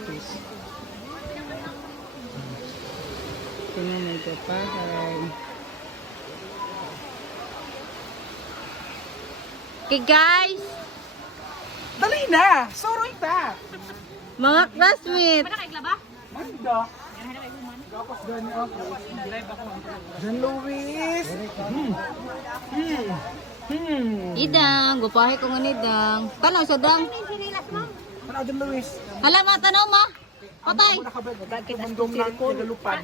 Martis. Ito na nagpapahay. Okay guys, Dali na! Soroy ta! mga classmates. Manda! Gapos doon ako. John Luis! Idang, gupahe ko nga nidang. Tanaw sa dang. Ano John Luis? Hala mga tanaw ma. Patay. Bakit ang dong ng pinalupad?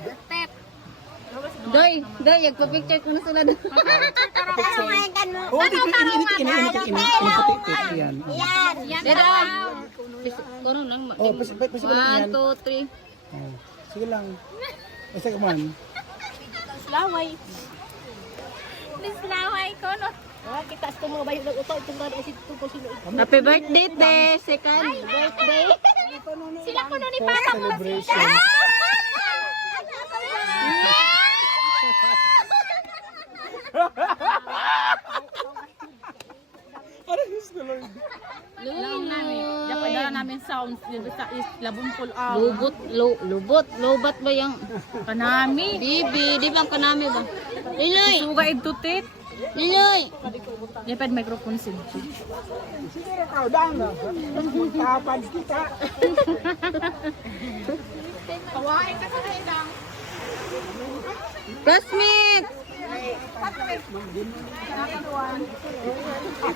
Doy, yagpa-picture ko na sila doon. Oh, ini. Yan. Idang. Kuno nang. Oh, pasi 1, 2, 3. Oh, sige lang. Isa ka man. Laway ko no. Kita sa mga bayo ng uto itong gani si tuko sino. Happy birthday, te. Second birthday. Sila ko no ni para mo. Celebration. Ano gusto lang? Lang namin. Dapat dala namin sounds dito sa is labong pull out. Lubot ba yung Kanami. bibi? Di ba ang kanami ba? Liloy! Suga itutit. Liloy! Dapat microphone sin. Siguro ka, daan na. Tapad kita. Kawain ka sa lang. Classmate!